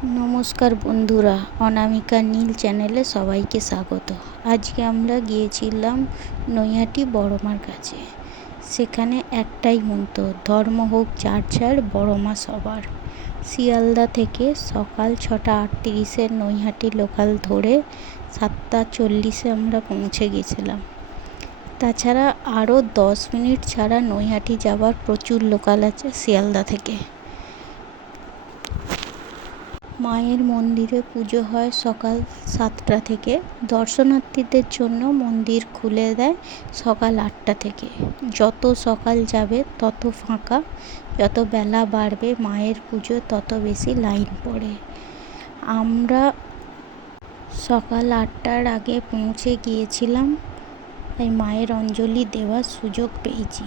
নমস্কার বন্ধুরা, অনামিকা নীল চ্যানেলে সবাইকে স্বাগত। আজকে আমরা গিয়েছিলাম নৈহাটি বড়মার কাছে। সেখানে একটাই মন্ত্র, ধর্ম হোক যার যার, বড় মা সবার। শিয়ালদা থেকে সকাল 6:38 নৈহাটি লোকাল ধরে 7:40 আমরা পৌঁছে গেছিলাম। তাছাড়া আরও 10 মিনিট ছাড়া নৈহাটি যাওয়ার প্রচুর লোকাল আছে শিয়ালদা থেকে। মায়ের মন্দিরে পুজো হয় সকাল 7টা থেকে। দর্শনার্থীদের জন্য মন্দির খুলে দেয় সকাল 8টা থেকে। যত সকাল যাবে তত ফাঁকা, যত বেলা বাড়বে মায়ের পুজো তত বেশি লাইন পড়ে। আমরা সকাল 8টার আগে পৌঁছে গিয়েছিলাম, তাই মায়ের অঞ্জলি দেওয়ার সুযোগ পেয়েছি।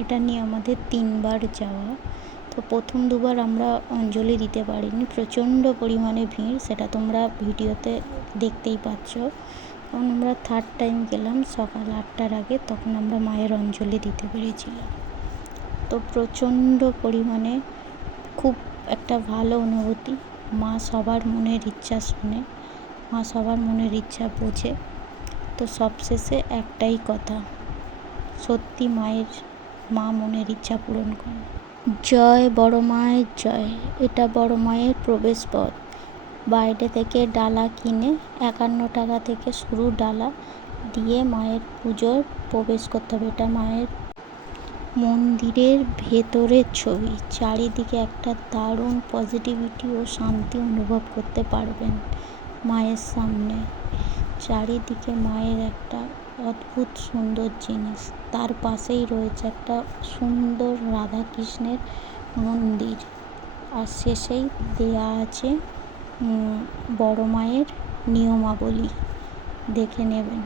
এটা নিয়ে আমাদের 3বার যাওয়া। তো প্রথম 2বার আমরা অঞ্জলি দিতে পারিনি, প্রচণ্ড পরিমাণে ভিড়, সেটা তোমরা ভিডিওতে দেখতেই পাচ্ছ। কারণ আমরা 3rd টাইম গেলাম সকাল 8টার আগে, তখন আমরা মায়ের অঞ্জলি দিতে পেরেছিলাম। তো প্রচণ্ড পরিমাণে খুব একটা ভালো অনুভূতি। মা সবার মনের ইচ্ছা শোনে, মা সবার মনের ইচ্ছা বোঝে। তো সবশেষে একটাই কথা, সত্যি মা মনের ইচ্ছা পূরণ করে। জয় বড় মায়ের জয়। এটা বড় মায়ের প্রবেশ পথ। বাইরে থেকে ডালা কিনে 51 টাকা থেকে শুরু, ডালা দিয়ে মায়ের পুজোর প্রবেশ করতে হবে। এটা মায়ের মন্দিরের ভেতরের ছবি। চারিদিকে একটা দারুণ পজিটিভিটি ও শান্তি অনুভব করতে পারবেন মায়ের সামনে। চারিদিকে মায়ের একটা অদ্ভুত সুন্দর জিনিস। তার পাশেই রয়েছে একটা সুন্দর রাধাকৃষ্ণের মন্দির, আর শেষেই দেয়া আছে বড় মায়ের নিয়মাবলী, দেখে নেবেন।